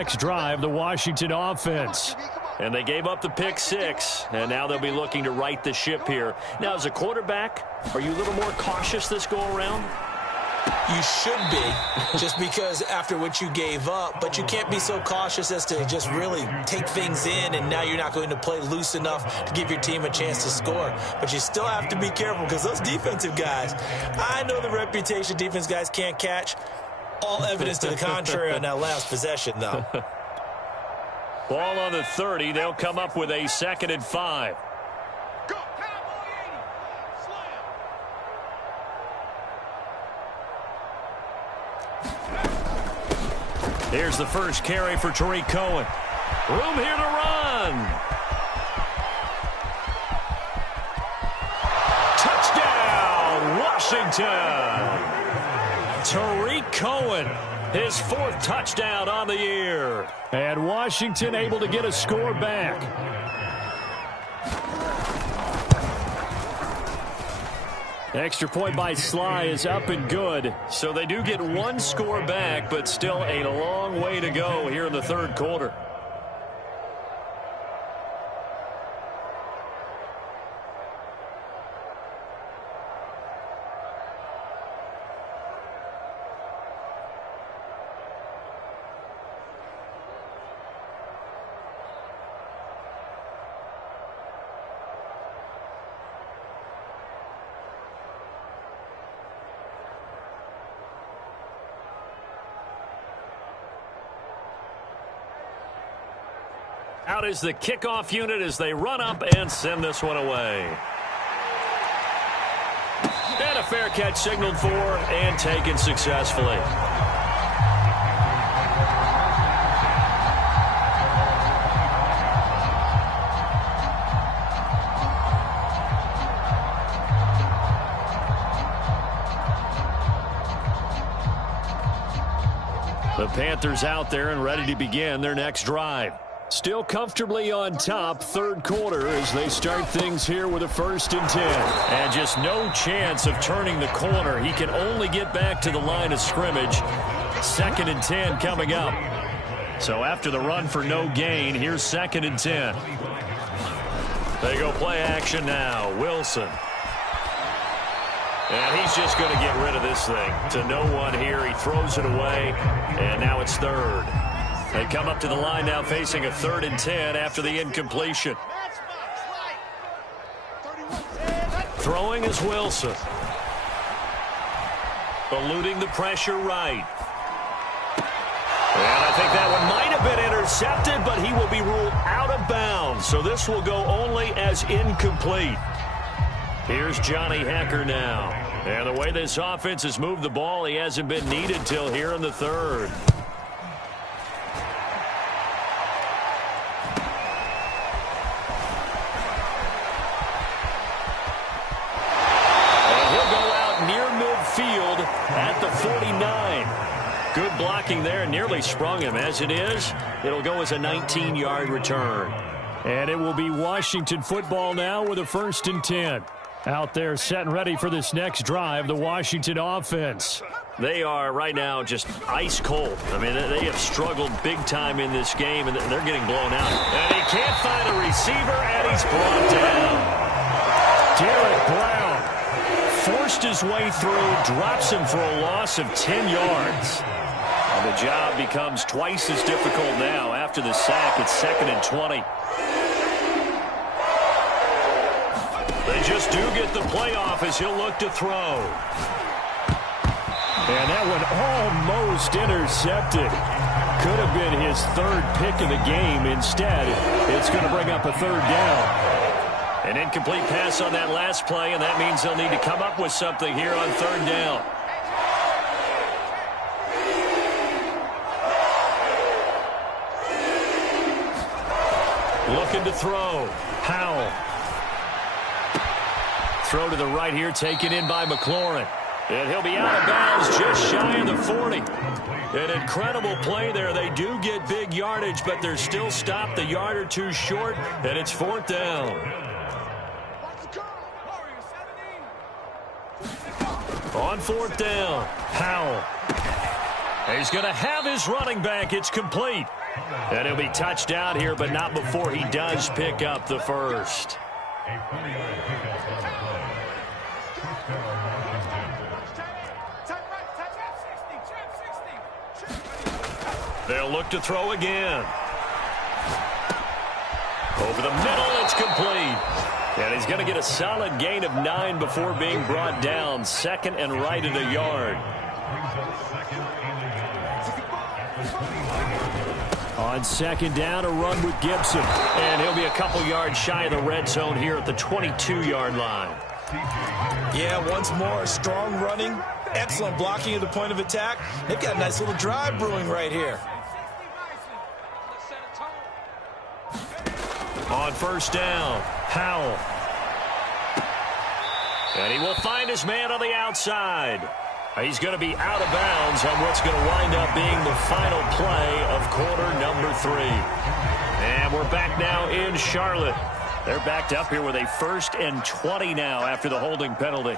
Next drive, the Washington offense. And they gave up the pick six, and now they'll be looking to right the ship here. Now, as a quarterback, are you a little more cautious this go-around? You should be, just because after what you gave up, but you can't be so cautious as to just really take things in, and now you're not going to play loose enough to give your team a chance to score. But you still have to be careful, because those defensive guys, I know the reputation defense guys can't catch. All evidence to the contrary on that last possession, though. Ball on the 30. They'll come up with a 2nd and 5. Here's the first carry for Tariq Cohen. Room here to run. Touchdown, Washington. Tariq Cohen, his 4th touchdown on the year. And Washington able to get a score back. Extra point by Sly is up and good. So they do get 1 score back, but still a long way to go here in the 3rd quarter. Out is the kickoff unit as they run up and send this one away. And a fair catch signaled for and taken successfully. The Panthers out there and ready to begin their next drive. Still comfortably on top, 3rd quarter as they start things here with a 1st and 10. And just no chance of turning the corner. He can only get back to the line of scrimmage. 2nd and 10 coming up. So after the run for no gain, here's 2nd and 10. They go play action now. Wilson. And he's just going to get rid of this thing. To no one here. He throws it away. And now it's 3rd. They come up to the line now facing a 3rd and 10 after the incompletion. Throwing is Wilson. Eluding the pressure right. And I think that one might have been intercepted, but he will be ruled out of bounds. So this will go only as incomplete. Here's Johnny Hecker now. And the way this offense has moved the ball, he hasn't been needed till here in the 3rd. At the 49. Good blocking there. Nearly sprung him. As it is, it'll go as a 19-yard return. And it will be Washington football now with a 1st and 10. Out there set and ready for this next drive, the Washington offense. They are right now just ice cold. I mean, they have struggled big time in this game, and they're getting blown out. And he can't find a receiver, and he's brought down. Derek Brown forced his way through, drops him for a loss of 10 yards. And the job becomes twice as difficult now after the sack. It's 2nd and 20. They just do get the playoff as he'll look to throw. And that one almost intercepted. Could have been his 3rd pick of the game. Instead, it's going to bring up a 3rd down. An incomplete pass on that last play, and that means they'll need to come up with something here on 3rd down. Looking to throw. Howell. Throw to the right here, taken in by McLaurin. And he'll be out of bounds just shy of the 40. An incredible play there. They do get big yardage, but they're still stopped a yard or two short, and it's 4th down. On 4th down, Howell. He's going to have his running back. It's complete. And he'll be touched out here, but not before he does pick up the first. They'll look to throw again. Over the middle, it's complete. And he's going to get a solid gain of 9 before being brought down. Second and right at a yard. On second down, a run with Gibson. And he'll be a couple yards shy of the red zone here at the 22-yard line. Yeah, once more, strong running, excellent blocking at the point of attack. They've got a nice little drive brewing right here. On first down, Howell. And he will find his man on the outside. He's going to be out of bounds on what's going to wind up being the final play of quarter number 3. And we're back now in Charlotte. They're backed up here with a 1st and 20 now after the holding penalty.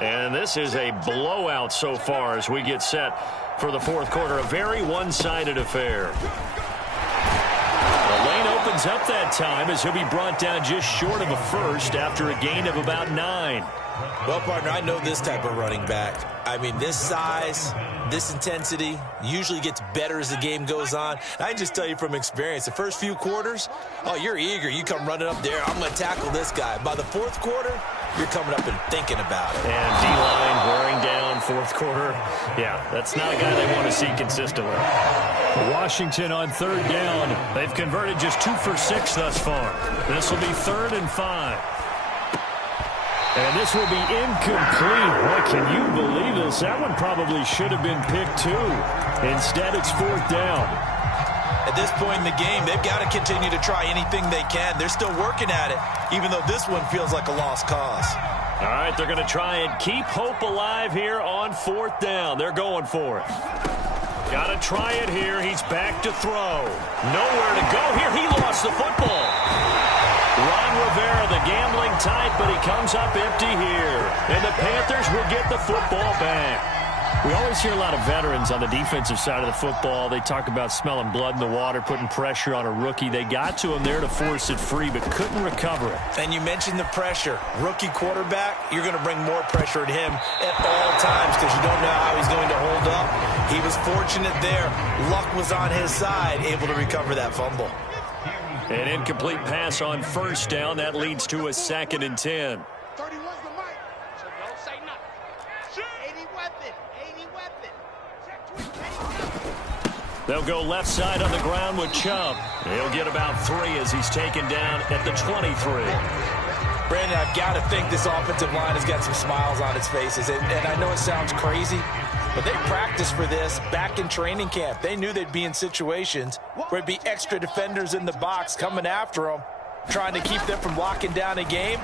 And this is a blowout so far as we get set for the fourth quarter. A very one-sided affair. The lane opens up that time as he'll be brought down just short of a first after a gain of about 9. Well, partner, I know this type of running back. I mean, this size, this intensity usually gets better as the game goes on. I can just tell you from experience, the first few quarters, oh, you're eager. You come running up there, I'm going to tackle this guy. By the fourth quarter, you're coming up and thinking about it. And D-line wearing down fourth quarter. Yeah, that's not a guy they want to see consistently. Washington on third down. They've converted just 2 for 6 thus far. This will be 3rd and 5. And this will be incomplete. Boy, can you believe this? That one probably should have been picked too. Instead, it's 4th down. At this point in the game, they've got to continue to try anything they can. They're still working at it, even though this one feels like a lost cause. All right, they're going to try and keep hope alive here on 4th down. They're going for it. Got to try it here. He's back to throw. Nowhere to go here. He lost the football. Ron Rivera, the gambling type, but he comes up empty here. And the Panthers will get the football back. We always hear a lot of veterans on the defensive side of the football. They talk about smelling blood in the water, putting pressure on a rookie. They got to him there to force it free, but couldn't recover it. And you mentioned the pressure. Rookie quarterback, you're going to bring more pressure at him at all times because you don't know how he's going to hold up. He was fortunate there. Luck was on his side, able to recover that fumble. An incomplete pass on first down. That leads to a 2nd and 10. They'll go left side on the ground with Chubb. He'll get about 3 as he's taken down at the 23. Brandon, I've got to think this offensive line has got some smiles on its faces. And I know it sounds crazy, but they practiced for this back in training camp. They knew they'd be in situations where it'd be extra defenders in the box coming after them, trying to keep them from locking down a game.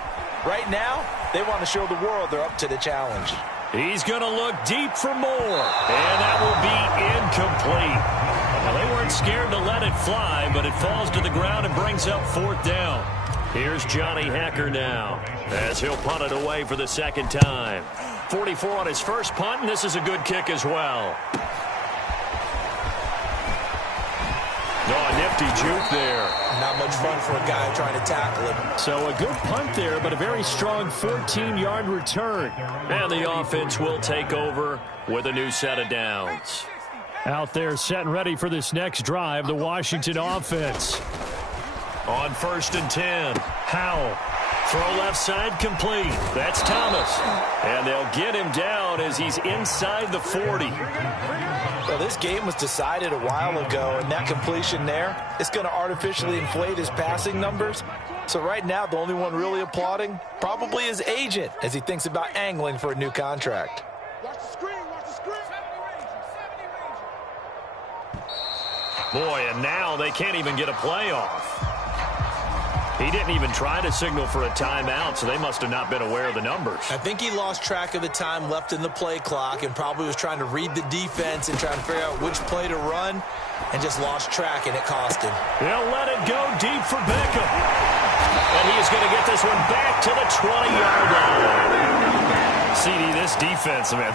Right now, they want to show the world they're up to the challenge. He's going to look deep for more, and that will be incomplete. Now, they weren't scared to let it fly, but it falls to the ground and brings up 4th down. Here's Johnny Hacker now as he'll punt it away for the 2nd time. 44 on his first punt, and this is a good kick as well. Oh, a nifty juke there. Not much fun for a guy trying to tackle him. So a good punt there, but a very strong 14-yard return. And the offense will take over with a new set of downs. Out there set and ready for this next drive, the Washington offense. On 1st and 10, Howell. Throw left side complete. That's Thomas. And they'll get him down as he's inside the 40. Well, this game was decided a while ago, and that completion there is going to artificially inflate his passing numbers. So right now, the only one really applauding probably his agent as he thinks about angling for a new contract. Watch the screen, watch the screen. Boy, and now they can't even get a play off. He didn't even try to signal for a timeout, so they must have not been aware of the numbers. I think he lost track of the time left in the play clock and probably was trying to read the defense and trying to figure out which play to run and just lost track, and it cost him. They'll let it go deep for Beckham. And he is going to get this one back to the 20-yard line. CD, this defense, man,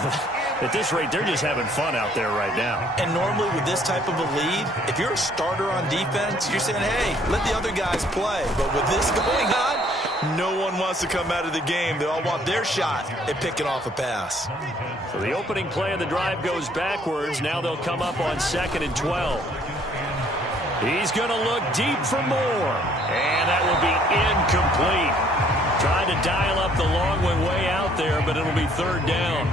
at this rate, they're just having fun out there right now. And normally with this type of a lead, if you're a starter on defense, you're saying, hey, let the other guys play. But with this going on, no one wants to come out of the game. They all want their shot at picking off a pass. So the opening play of the drive goes backwards. Now they'll come up on 2nd and 12. He's going to look deep for more. And that will be incomplete. Trying to dial up the long one way out there, but it'll be 3rd down.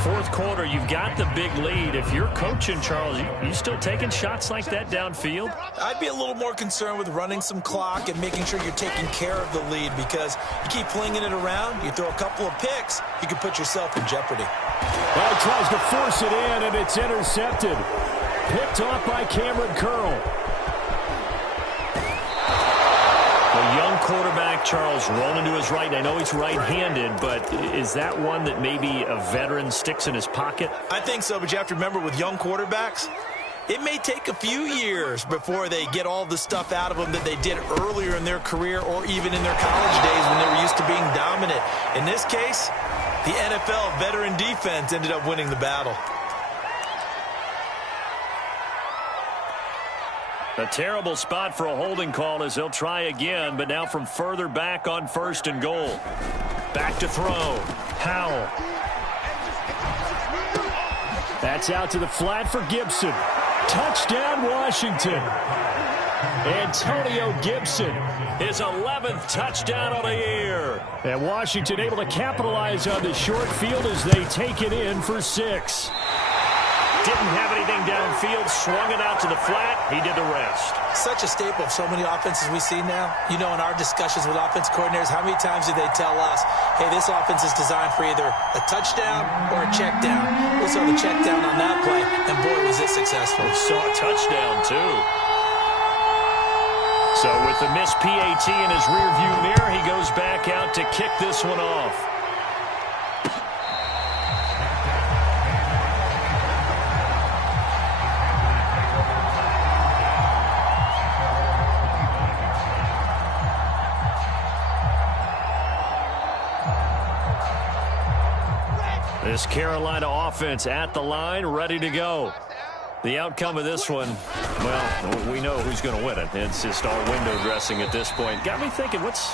4th quarter, you've got the big lead. If you're coaching, Charles, you still taking shots like that downfield? I'd be a little more concerned with running some clock and making sure you're taking care of the lead, because you keep flinging it around, you throw a couple of picks, you can put yourself in jeopardy. Well, he tries to force it in, and it's intercepted. Picked off by Cameron Curl. A young quarterback, Charles, rolling to his right. I know he's right-handed, but is that one that maybe a veteran sticks in his pocket? I think so, but you have to remember with young quarterbacks, it may take a few years before they get all the stuff out of them that they did earlier in their career or even in their college days when they were used to being dominant. In this case, the NFL veteran defense ended up winning the battle. A terrible spot for a holding call as they'll try again, but now from further back on 1st and goal. Back to throw. Howell. That's out to the flat for Gibson. Touchdown, Washington. Antonio Gibson. His 11th touchdown on the year. And Washington able to capitalize on the short field as they take it in for 6. Didn't have anything downfield, swung it out to the flat. He did the rest. Such a staple of so many offenses we see now. You know, in our discussions with offense coordinators, how many times do they tell us, hey, this offense is designed for either a touchdown or a check down. We saw the check down on that play, and boy, was it successful. We saw a touchdown, too. So with the missed PAT in his rearview mirror, he goes back out to kick this one off. This Carolina offense at the line, ready to go. The outcome of this one, well, we know who's going to win it. It's just all window dressing at this point. Got me thinking, what's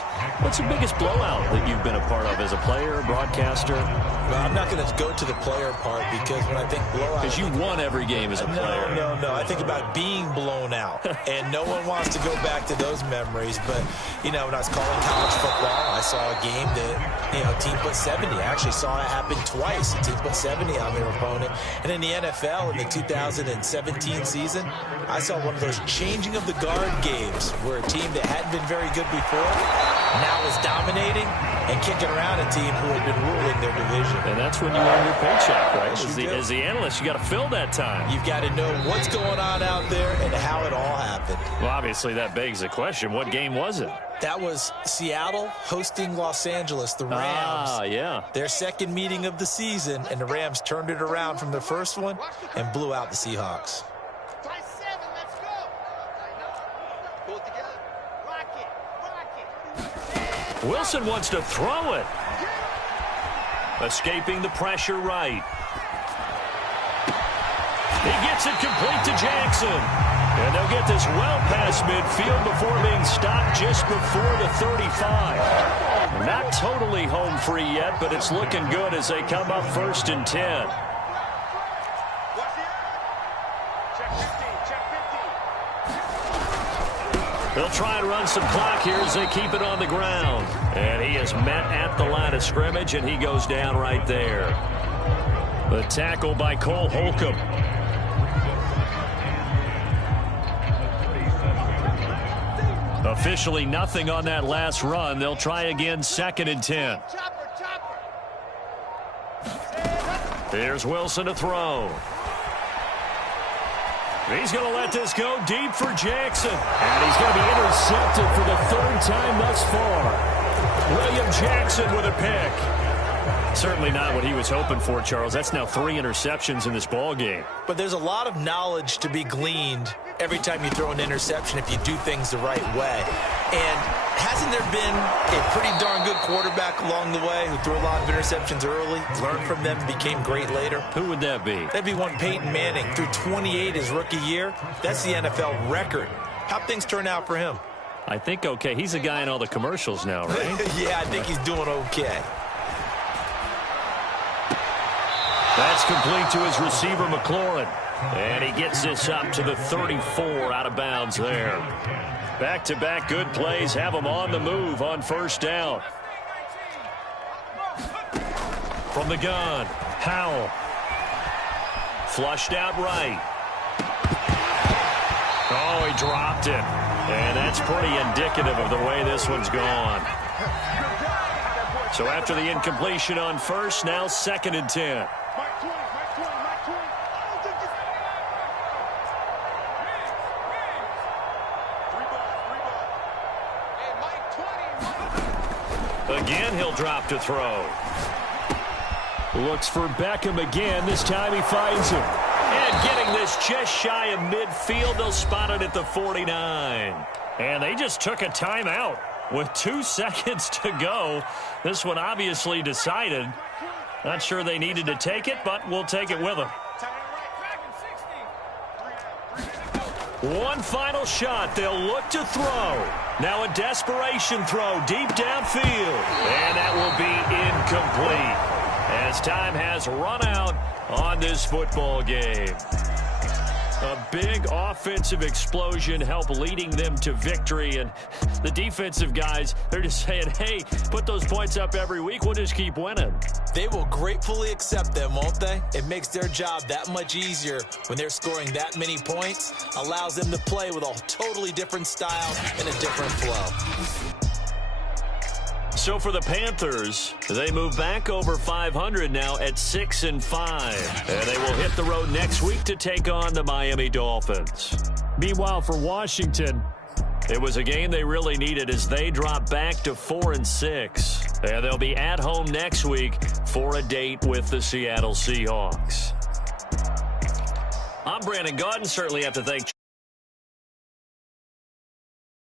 the biggest blowout that you've been a part of as a player, broadcaster? Well, I'm not going to go to the player part, because when I think blowout... Because you won every game as a player. No. I think about being blown out, and no one wants to go back to those memories. But, you know, when I was calling college football, I saw a game that, you know, a team put 70. I actually saw it happen twice. A team put 70 on their opponent. And in the NFL, in the 2017 season, I saw one of those changing of the guard games where a team that hadn't been very good before now is dominating and kicking around a team who had been ruling their division. And that's when you earn your paycheck, right? Yes, As the analyst, you got to fill that time. You've got to know what's going on out there and how it all happened. Well, obviously, that begs the question, what game was it? That was Seattle hosting Los Angeles, the Rams. Ah, yeah. Their second meeting of the season, and the Rams turned it around from the first one and blew out the Seahawks. Wilson wants to throw it. Escaping the pressure right. He gets it complete to Jackson. And they'll get this well past midfield before being stopped just before the 35. Not totally home free yet, but it's looking good as they come up 1st and 10. They'll try and run some clock here as they keep it on the ground. And he is met at the line of scrimmage, and he goes down right there. The tackle by Cole Holcomb. Officially nothing on that last run. They'll try again 2nd and 10. Here's Wilson to throw. He's going to let this go deep for Jackson. And he's going to be intercepted for the 3rd time thus far. William Jackson with a pick. Certainly not what he was hoping for, Charles. That's now 3 interceptions in this ball game. But there's a lot of knowledge to be gleaned every time you throw an interception if you do things the right way. And hasn't there been a pretty darn good quarterback along the way who threw a lot of interceptions early, learned from them, became great later? Who would that be? That'd be one Peyton Manning. Threw 28 his rookie year. That's the NFL record. How'd things turn out for him? I think okay. He's a guy in all the commercials now, right? Yeah, I think he's doing okay. That's complete to his receiver, McLaurin. And he gets this up to the 34 out of bounds there. Back-to-back good plays have him on the move on first down. From the gun, Howell. Flushed out right. Oh, he dropped it. And that's pretty indicative of the way this one's gone. So after the incompletion on first, now 2nd and 10. Again, he'll drop to throw. Looks for Beckham again. This time he finds him. And getting this just shy of midfield, they'll spot it at the 49. And they just took a timeout with 2 seconds to go. This one obviously decided. Not sure they needed to take it, but we'll take it with them. One final shot. They'll look to throw. Now a desperation throw deep downfield. And that will be incomplete as time has run out on this football game. A big offensive explosion helped leading them to victory. And the defensive guys, they're just saying, hey, put those points up every week. We'll just keep winning. They will gratefully accept them, won't they? It makes their job that much easier when they're scoring that many points. Allows them to play with a totally different style and a different flow. So for the Panthers, they move back over 500 now at 6-5. And they will hit the road next week to take on the Miami Dolphins. Meanwhile, for Washington, it was a game they really needed as they drop back to 4-6. And they'll be at home next week for a date with the Seattle Seahawks. I'm Brandon Gaudin. Certainly have to thank